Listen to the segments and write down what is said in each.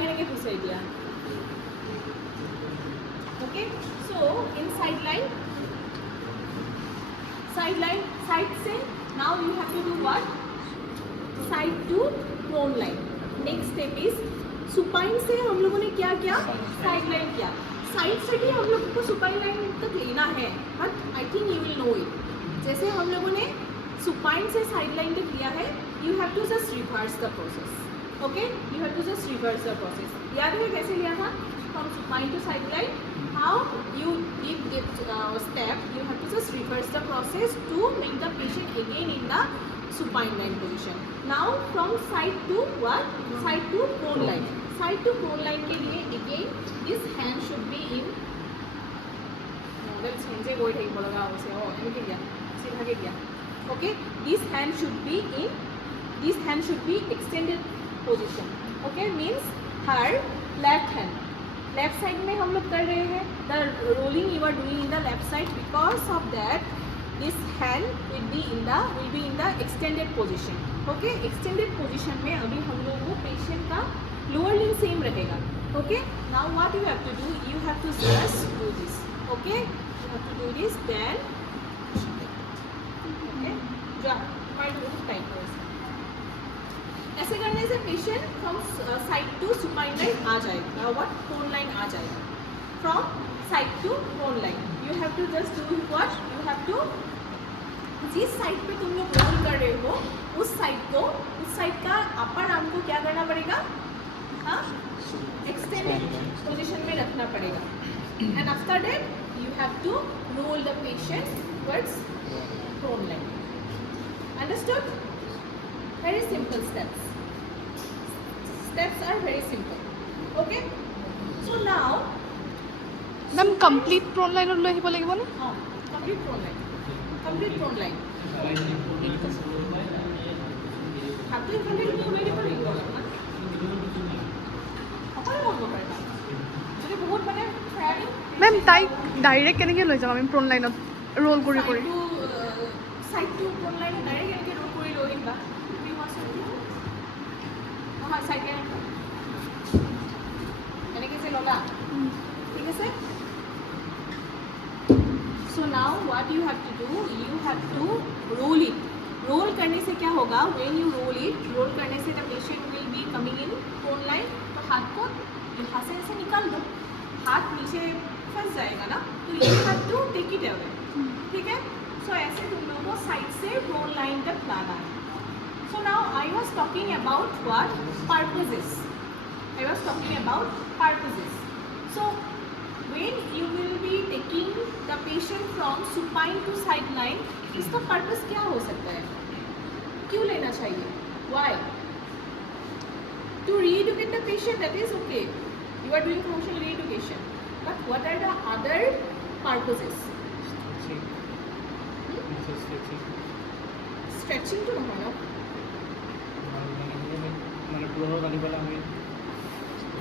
কেনেকৈ গুচাই দিয়া okay so in sideline side से now you have to do what side to prone line next step is supine से हम लोगों ने क्या किया साइड लाइन किया साइड से भी हम लोगों को सुपाइन लाइन तक लेना है but I think you will know it जैसे हम लोगों ने सुपाइन से साइड लाइन तक लिया है you have to just reverse the process okay you have to just reverse the process याद है कैसे लिया था from supine to side line how you did this step you have to just reverse the process to make the patient again in the supine line position now from side to what side to prone line के लिए again this hand should be in that's hand से कोई ठीक बोलेगा उसे ओ इनके क्या सीधा के क्या okay this hand should be extended position okay means her left hand left side में हम लोग कर रहे हैं the rolling you are doing in the left side because of that this hand will be in the extended position okay extended position में अभी हम लोगों को पेशेंट का लोअर लिम्ब सेम रहेगा okay now what you have to do you have to just do this okay you have to do this then okay जा try to type ऐसे करने से patient from side to supine line आ जाएगा what prone line आ जाएगा from side to prone line you have to just do what you have to जिस side पे तुम लोग रोल कर रहे हो उस साइड का अपर आर्म को क्या करना पड़ेगा हाँ एक्सटेंडेड पोजीशन में रखना पड़ेगा and after that you have to roll the patient towards prone line understood very simple steps are very simple okay so now ma'am complete prone line লৈ আহিব লাগিব না complete prone line হাতে ফলে খুলে দিব লাগিব না অকল মন নকৰে যদি বহুত মানে ফ্ৰাইং मैम তাইক ডাইৰেক্ট কেনেকৈ লৈ যাম আমি prone line roll কৰি side to prone line direct এনেকৈ roll কৰি লৈ আহিবা हाँ साइड में यानी कैसे लोगा ठीक है sir so now what you have to do you have to roll it roll करने से क्या होगा व्हेन यू रोल करने से the patient will be coming in prone line तो हाथ को यहाँ से ऐसे निकाल दो हाथ नीचे फंस जाएगा ना तो you have to take it away ठीक है सो ऐसे तुम लोगों को साइड से प्रोन लाइन तक लाना है So now I was talking about what purposes. So when you will be taking the patient from supine to sideline, इसका purpose क्या हो सकता है? क्यों लेना चाहिए? Why? To re-educate the patient, that is okay. You are doing functional re-education. But what are the other purposes? Stretching to নহয় ন? পুৰণত আনি পেলাই আমি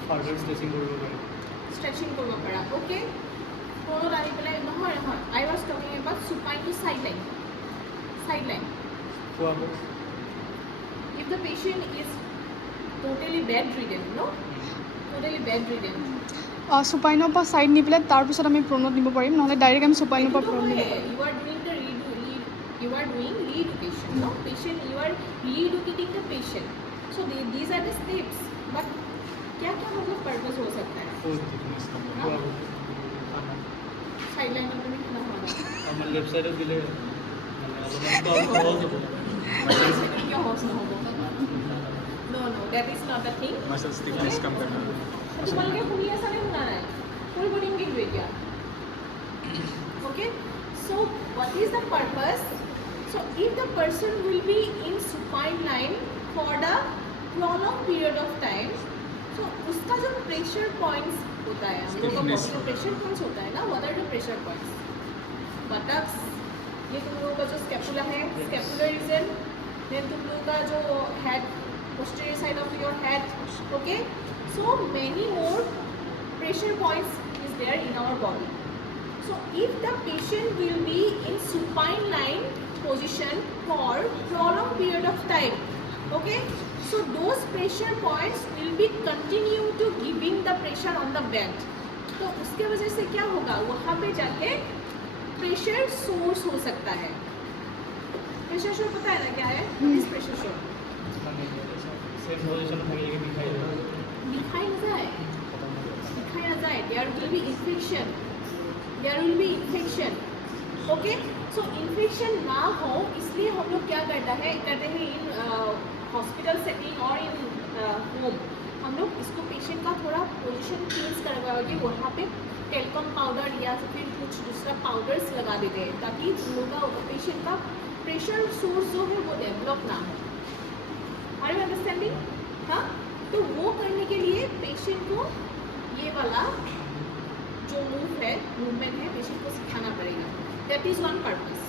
ফাৰ্ডাৰ ষ্ট্ৰেচিং কৰিব পাৰিম stretching কৰিব পাৰা okay পুৰণত আনি পেলাই নহয় I was talking about supine to sideline খোৱাব if the patient is totally bedridden supine পৰা side নি পেলাই তাৰপিছত আমি prone নিব পাৰিম নহলে ডাইৰেক্ট আমি supine পৰা prone নিব you are doing re-education no patient you are re-educating the patient so these are the steps but क्या मतलब पर्पस हो सकता है साइडलाइन में भी कितना होगा আমাৰ লেফ্ট সাইডত দিলে মানে অলপমান তো সহজ হ'ব क्या होश ना होगा no that is not the thing muscle stiffness कम करना तुम्हारे पूरी ऐसा नहीं होना है फुल बॉडी की हुई क्या okay so what is the purpose so if the person will be in supine line for the prolonged period of time so उसका जो pressure points होता है हम लोग का बॉडी का pressure points होता है ना what are the pressure points buttocks ये तुम लोगों का जो स्कैपुला है स्कैपुलर रीजन देन तुम लोगों का जो head posterior side of your head okay so many more pressure points is there in our body so if the patient will be in supine line position for prolonged period of time okay So those pressure points will be continue to giving the pressure on the bed. तो उसके वजह से क्या होगा, वहाँ पे जाके pressure source हो सकता है. प्रेशर सोर्स पता है ना क्या है? इस प्रेशर सोर्स सेम पोजीशन में ये दिखाई दे दिखाई ना जाए, दिखाई ना जाए. There will be infection. There will be infection. Okay? So infection ना हो इसलिए हम लोग क्या करते हैं इन हॉस्पिटल सेटिंग और इन होम हम लोग इसको पेशेंट का थोड़ा पोजीशन चेंज करवाएंगे. वहाँ पे टेलकॉम पाउडर या फिर कुछ दूसरा पाउडर्स लगा देते हैं ताकि उन लोग का पेशेंट का प्रेशर सोर्स जो है वो डेवलप ना हो. Are you understanding? हाँ, तो वो करने के लिए पेशेंट को ये वाला जो मूवमेंट है पेशेंट को सिखाना पड़ेगा. That is one purpose.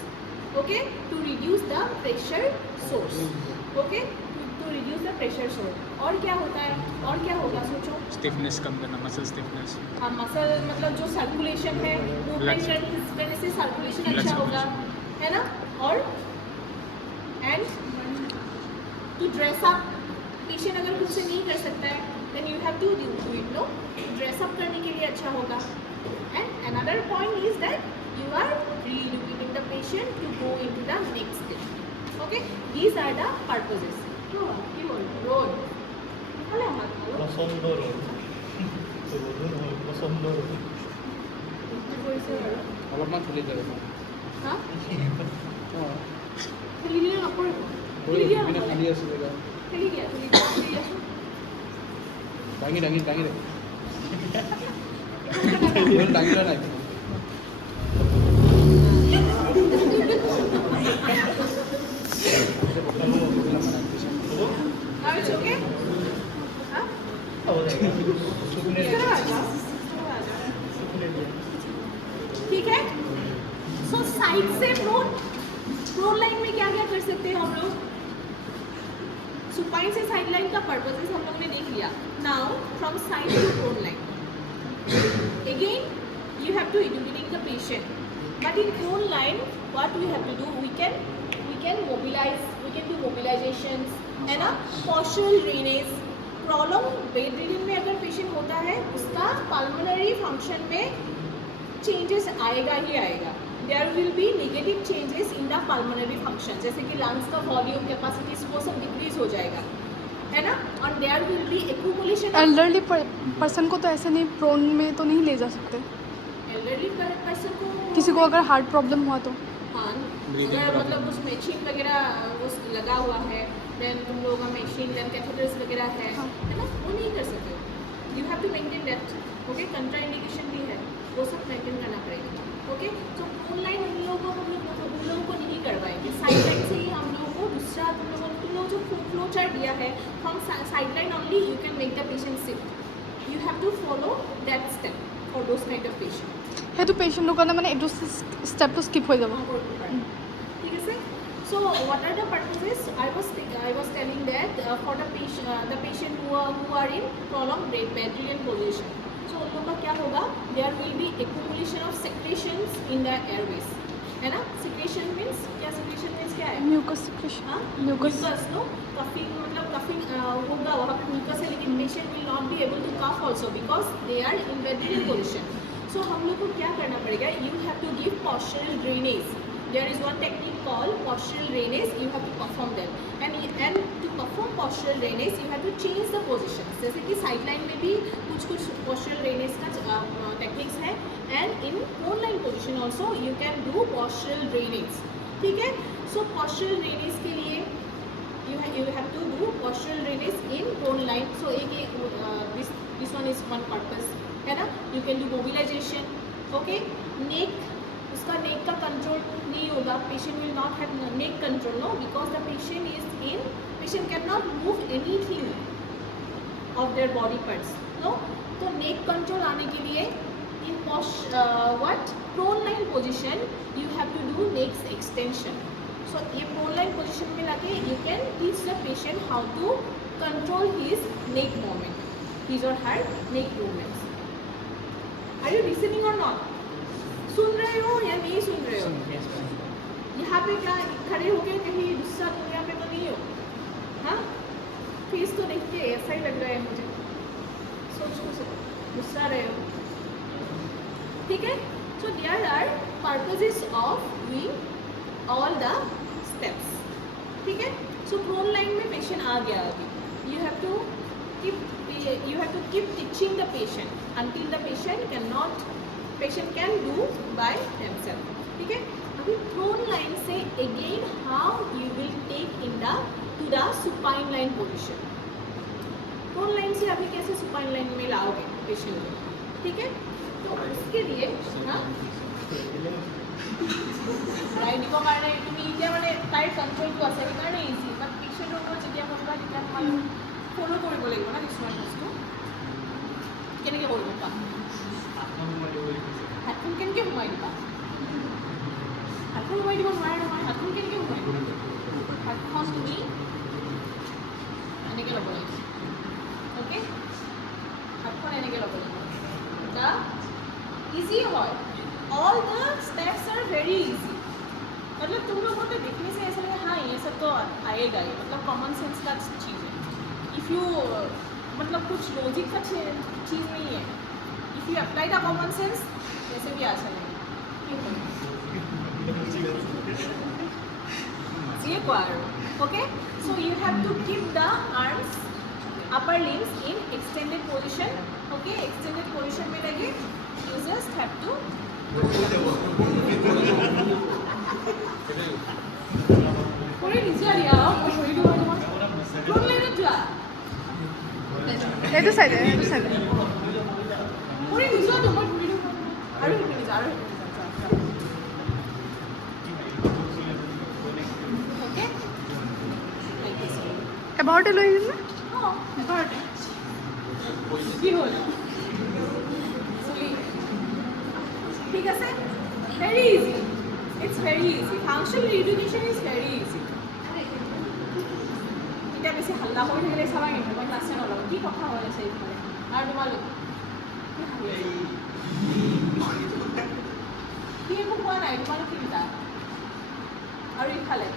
Okay, to reduce the pressure source. Okay, to reduce the pressure source. और क्या होता है, और क्या होगा सोचो? स्टिफनेस कम करना, मसल स्टिफनेस. हाँ, मसल मतलब जो सर्कुलेशन है, मूवमेंट करने से सर्कुलेशन अच्छा होगा, है ना. और and to dress up. Patient अगर खुद से नहीं कर सकता है then you have to do it. No, dress up करने के लिए अच्छा होगा. And another point is that you are re-educating the patient to go into the next stage. Okay, these are the purposes. Road. Hello, পছন্দ road পছন্দ road অলপমান খুলি যাবে. Huh? অঁ Kheli diya na pore. মানে খালি আছে জেগা. Kheli diya. দাঙি দে দাঙি লোৱা নাই. Now it's okay? Huh? इस तरह आ जाओ. ठीक है. सो साइड से प्रोन लाइन में क्या क्या कर सकते हैं हम लोग? सुपाइन से साइड लाइन का पर्पसेस हम लोगों ने देख लिया. Now from side to prone line again you have to educate the patient. But in prone line what we have to do, we can mobilize, we can do mobilizations है ना. postural drainage. prolonged bedridden में अगर patient होता है उसका pulmonary function में changes आएगा ही आएगा. There will be negative changes in the pulmonary function, जैसे कि लंग्स का वॉल्यूम, कैपेसिटीज वो सब डिक्रीज हो जाएगा, है ना. और there will be accumulation. Elderly person को तो ऐसे नहीं, प्रोन में तो नहीं ले जा सकते. एल्डरली पर्सन को किसी को अगर हार्ट प्रॉब्लम हुआ तो हाँ, अगर मतलब उस मशीन वगैरह उस लगा हुआ है देन तुम लोगों का मशीन देन कैथेटर्स वगैरह है हाँ. है ना, वो नहीं कर सकते. You have to maintain that. Okay, contraindication भी है, वो सब मेंटेन करना पड़ेगा. ओके, तो ऑनलाइन हम लोगों को नहीं करवाएंगे. साइड लाइन से ही हम लोगों को दूसरा तुम लोगों जो फ्लो चार्ट दिया है from side line only you can make the patient sit. You have to follow that step for those kind of patient. সেইটো পেশেণ্টৰ কাৰণে মানে এইটো ষ্টেপটো স্কিপ হৈ যাব. ঠিক আছে. So what are the purposes? I was telling that for the patient who are in prolonged bedridden position. So उन लोगों का क्या होगा? There will be accumulation of secretions in the airways, है ना. secretion means क्या? secretion means क्या है? Mucus secretion. हाँ, म्यूकस. नो, कफिंग मतलब कफिंग होगा वहाँ पे म्यूकस है, लेकिन patient will not be able to cough also because they are in bedridden position. So हम लोग को क्या करना पड़ेगा? You have to give postural drainage. There is one technique called postural drainage. You have to perform that. And to perform postural drainage, you have to change the positions. जैसे कि sideline में भी कुछ postural drainage का techniques है. And in prone line position also you can do postural drainage. ठीक है? So postural drainage के लिए you have to do postural drainage in prone line. So this one is one purpose. है ना. You can do mobilization. Okay, neck, उसका neck का control नहीं होगा. Patient will not have neck control, no, because the patient can not move anything of their body parts, no. तो neck control आने के लिए in what prone line position you have to do neck extension. So ये prone line position में लाके you can teach the patient how to control his neck movement, his और her neck movements. Are you listening or not? सुन रहे हो या नहीं सुन रहे हो? यहाँ पे क्या खड़े हो गए कहीं दूसरा दुनिया पे तो नहीं हो? हाँ, फेस तो देख के ऐसा ही लग रहा है मुझे, सोच गुस्सा रहे हो, ठीक है। So there are purposes of doing all the steps, ठीक है। सो प्रोन लाइन में पेशेंट आ गया अभी, you have to keep teaching the patient until the patient can do by themselves, ठीक है। अभी प्रोन लाइन से again how you will take in the to the supine line position, prone line से अभी कैसे supine line में लाओगे patient को, ठीक है। तो उसके लिए हाँ দিব কাৰণে তুমি এতিয়া মানে তাইৰ কণ্ট্ৰলটো আছে সেইকাৰণে ইজি, বাট পেচেণ্টৰ ওপৰত যেতিয়া কৰিবা তেতিয়া তোমালোক ফ'ল' কৰিব লাগিব না কিছুমান বস্তু। কেনেকৈ কৰিব পা হাতখন কেনেকৈ সোমাই দিবা, হাতখন সোমাই দিব নোৱাৰে নহয়, হাতখন কেনেকৈ সোমাই দিবা, হাতখন তুমি এনেকৈ ল'ব লাগিব, অ'কে। হাতখন এনেকৈ ল'ব লাগিব, দা इजी है, all the steps are very easy. मतलब तुम लोगों को देखने से ऐसा लगे हाँ ये सब तो आएगा ही, मतलब कॉमन सेंस का चीज़ है। इफ़ यू मतलब कुछ लॉजिक का चीज़ नहीं है, if you apply the common sense वैसे भी आ चलेगा, ये क्वार, okay. So you have to keep the arms upper limbs in extended position, okay. Extended position में लगे you just have to করে নিচে দিয়া মই ধৰি দিও তোমাক কোন লাইনত যোৱা এইটো চাইডে কৰি নিচে তো মই ধৰি দিও আৰু হেৰি যা ওকে লাইক দিস এবাৰতে লৈ আহিম না हाँ এবাৰতে কি হ'ল ঠিক আছে, very easy, it's very easy, functional education is very easy। এটা বেশি হাল্লা কৰি থাকিলে চাবা কিন্তু মই ক্লাছে নলওঁ, কি কথা হৈ আছে এইফালে আৰু তোমালোক কি একো কোৱা নাই তোমালোক তিনিটা আৰু ইফালে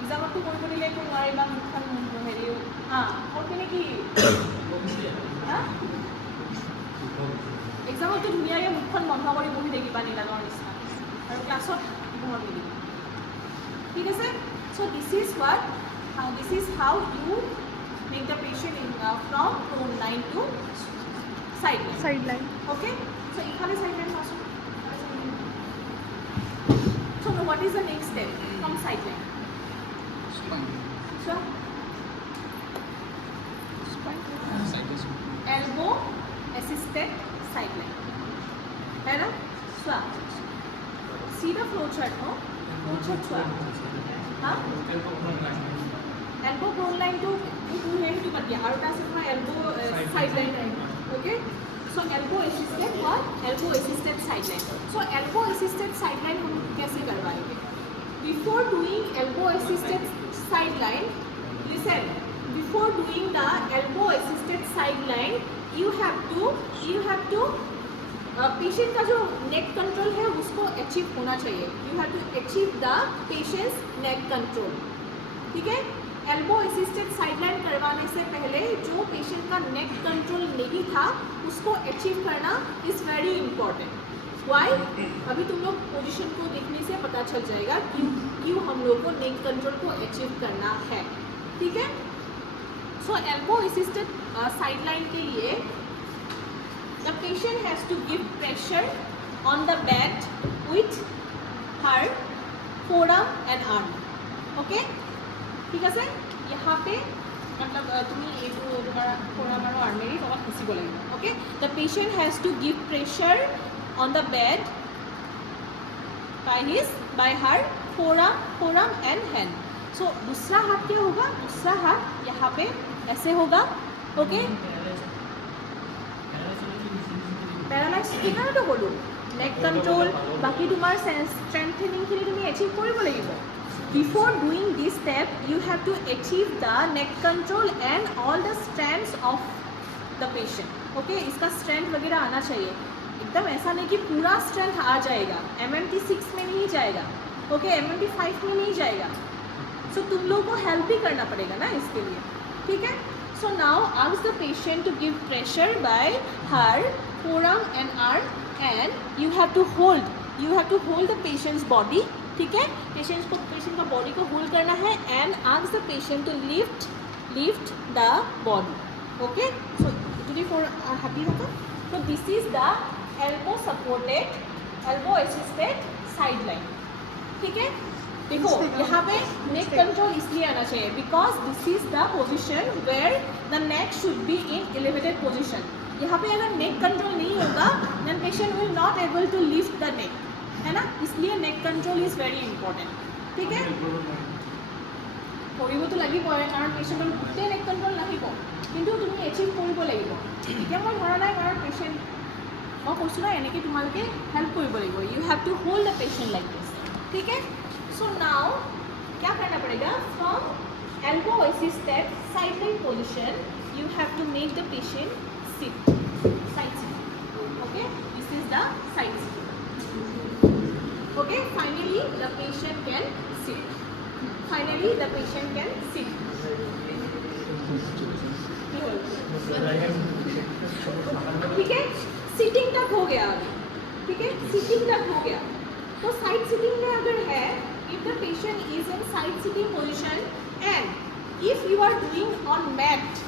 এক্সামতটো কৰিব দিলে একো নোৱাৰিবা, মুখখন হেৰি হা ক'ৰপিনে কি হা এক্সামতো ধুনীয়াকৈ মুখখন বন্ধ কৰি বহি থাকিবা নীলালৰ নিচিনা আৰু ক্লাছত পোহৰ দি দিবা, ঠিক আছে। So' this is how you make the patient from prone line to side line, okay. So' ইফালে সাইড লাইন আছোঁ। So' what is the next step from side line, so' elbow assisted side line है ना। स्वा see the flow chart हो, flow chart स्वा हाँ elbow prone line to to है to कर दिया और टास में elbow side line okay. So elbow assisted और elbow assisted side line. So elbow assisted side line हम कैसे करवाएंगे, before doing elbow assisted side line, listen, before doing the elbow assisted side line you have to patient का जो neck control है उसको achieve होना चाहिए, you have to achieve the patient's neck control, ठीक है। एल्बो असिस्टेड साइडलाइन करवाने से पहले जो पेशेंट का नेक कंट्रोल नहीं था उसको अचीव करना इज़ वेरी इंपॉर्टेंट। वाई, अभी तुम लोग पोजीशन को देखने से पता चल जाएगा क्यों हम लोग को नेक कंट्रोल को अचीव करना है, ठीक है। सो एल्बो असिस्टेड साइडलाइन के लिए the patient has to give pressure on the bed with her forearm and arm, okay, ठीक है। यहाँ पे मतलब तुम्हें ये forearm और arm में बहुत खुशी बोलेंगे, okay। The patient has to give pressure on the bed by her forearm and hand। So दूसरा हाथ क्या होगा, दूसरा हाथ यहाँ पे ऐसे होगा, ओके। पैरालाइज সেইকাৰণে তো ক'লোঁ নেক কণ্ট্ৰল বাকী তোমাৰ ষ্ট্ৰেংথেনিংখিনি তুমি এচিভ কৰিব লাগিব। Before doing this step you have to achieve the neck control and all the strengths of the patient, okay. इसका स्ट्रेंथ वगैरह आना चाहिए, एकदम ऐसा नहीं कि पूरा स्ट्रेंथ आ जाएगा, MMT 6 में नहीं जाएगा, ओके, MMT 5 में नहीं जाएगा। सो तुम लोगों को हेल्प भी करना पड़ेगा ना इसके लिए, ठीक है. So now ask the patient to give pressure by her forearm and arm, and you have to hold the patient's body. ठीक है, पेशेंट का बॉडी को होल्ड करना है and ask the patient to lift the body. Okay, so যদি ফর happy होगा. तो this is the elbow supported, elbow assisted side line. ठीक है, देखो यहाँ पे नेक कंट्रोल इसलिए आना चाहिए because this is the position where the neck should be in elevated position. यहाँ पे अगर नेक कंट्रोल नहीं होगा then patient will not able to lift the neck, है ना. इसलिए neck control is very important. ठीक है, কৰিবতো লাগিবই কাৰণ পেচেণ্টৰ গোটেই নেক কণ্ট্ৰল নাহিব, কিন্তু তুমি এচিভ কৰিব লাগিব. এতিয়া মই ধৰা নাই কাৰণ পেচেণ্ট মই কৈছোঁ ন এনেকৈ তোমালোকে হেল্প কৰিব লাগিব. You have to hold the patient like this. ठीक है, सो नाउ क्या करना पड़ेगा, from elbow assisted side line position you have to make the patient sit, side sitting. Okay, this is the side sitting. Okay, finally the patient can sit. ठीक है, sitting तक हो गया अभी. ठीक है, सिटिंग तक हो गया. तो साइड सिटिंग में अगर है, if the patient is in side sitting position and if you are doing on mat,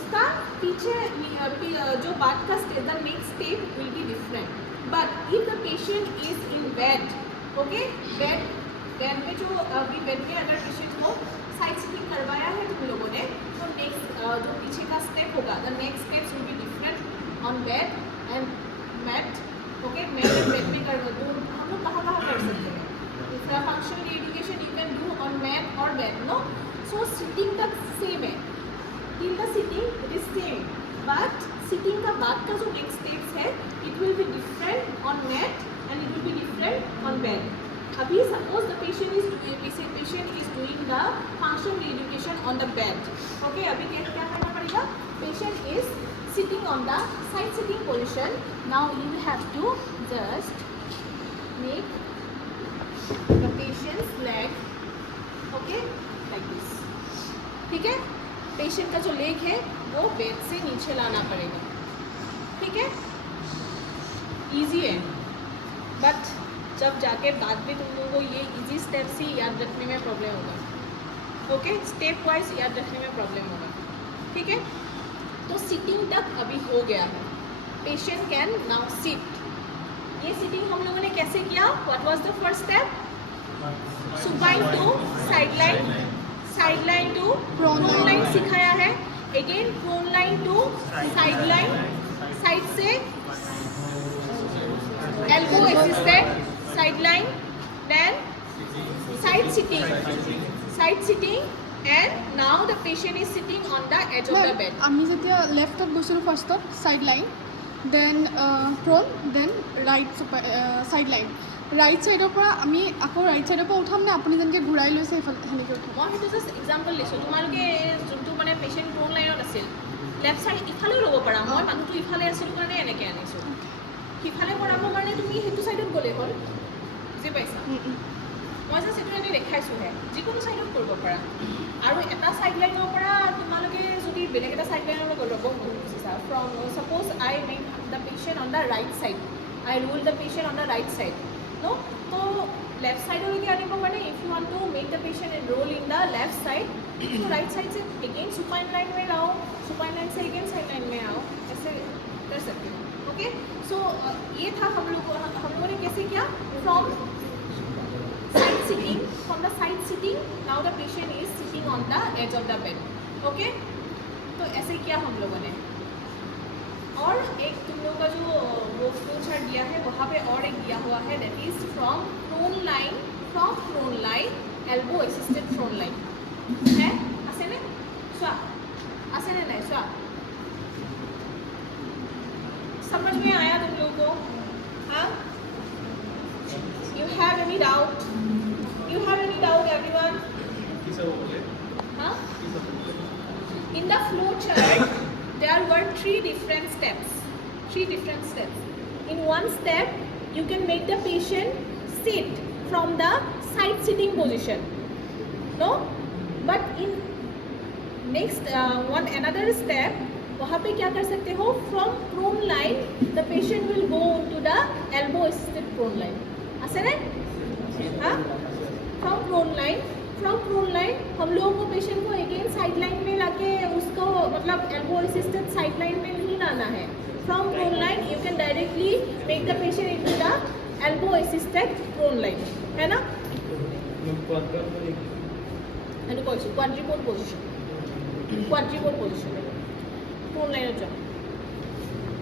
उसका पीछे जो बात का step, the next step will be different. But if the patient is in bed, okay, bed में जो अभी bed में अगर पेशेंट को साइड सिटिंग करवाया है तुम लोगों ने, तो नेक्स्ट जो पीछे का स्टेप होगा, the next steps will be different on bed and mat. Okay, mat and bed में कर दो. हम लोग कहाँ कर सकते हैं, functional education you can do on mat और बेड, नो. सो सिटिंग तक सेम है, till the sitting it is same, but sitting का बाद का जो नेक्स्ट स्टेप्स है it will be different on mat and it will be different on bed. अभी suppose the patient is doing the functional education on the bed. Okay, अभी क्या करना पड़ेगा, patient is sitting on the side sitting position. Now you have to just make the patient's leg, okay, like this. ठीक है, patient का जो leg है वो बेड से नीचे लाना पड़ेगा. ठीक है, ईजी है, बट जब जाके बाद में तुम लोगों को ये इजी स्टेप्स ही याद रखने में प्रॉब्लम होगा. ओके, स्टेप वाइज याद रखने में प्रॉब्लम होगा. ठीक है, तो सिटिंग तक अभी हो गया है. Patient can now sit. ये सिटिंग हम लोगों ने कैसे किया, what was the first step, supine to side line to prone line सिखाया है. Again prone line to side line, side से elbow assisted side line, then side sitting and now the patient is sitting on the edge of the bed. আমি যেতিয়া লেফ্টত গৈছিলোঁ ফাৰ্ষ্টত side line, দেন prawn, দেন right side line. Right চাইডৰ পৰা আমি আকৌ right চাইডৰ পৰা উঠাম নে আপুনি যেনেকৈ ঘূৰাই লৈছে সেইফালে সেনেকৈ উঠাম? মই সেইটো জাষ্ট এক্সাম্পল দিছোঁ. তোমালোকে যোনটো মানে পেচেণ্ট প্ৰন লাইনত আছিল লেফ্ট চাইড ইফালেও ল'ব পাৰা. মই মানুহটো ইফালে আছিলোঁ কাৰণে এনেকৈ আনিছোঁ. সিফালে কৰাবৰ কাৰণে তুমি সেইটো চাইডত গ'লেই হ'ল. বুজি পাইছা? মই জাষ্ট এইটো এনেই দেখাইছোঁহে, যিকোনো চাইডত কৰিব পাৰা. আৰু এটা চাইড লাইনৰ পৰা তোমালোকে যদি বেলেগ এটা চাইড লাইনলৈ গ'ল বুজিছা, from suppose I make the patient on the right side, I roll the patient on the right side, ন. তো লেফ্ট চাইডলৈকে আনিবৰ কাৰণে if you want to make the patient enrol in the left side, तो right side से again supine line में लाओ, supine line से अगेन साइड लाइन में आओ, ऐसे कर सकते हो. ओके, सो ये था हम लोगों ने कैसे किया, from the side sitting, now the patient is sitting on the edge of the bed. Okay, तो ऐसे किया हम लोगों ने. और एक तुम लोगों का जो वो फ्लो चार्ट दिया है वहाँ पे और एक दिया हुआ है, that is from prone line elbow assisted prone line है. आसे ने स्वा, आसे ने नहीं स्वा. समझ में आया तुम लोगों को? हाँ, you have any doubt everyone? हाँ, in the flow chart there were three different steps. In one step you can make the patient sit from the side sitting position, no, but in next one another step, वहाँ पे क्या कर सकते हो, from prone line the patient will go to the elbow assisted prone line, আছে না? हाँ, from prone line हम लोगों को पेशेंट को अगेन साइड लाइन में लाके उसको मतलब एल्बो असिस्टेड साइड लाइन में नहीं लाना है. From prone line you can directly make the patient into the elbow assisted prone line, है ना? Quadruped position prone line.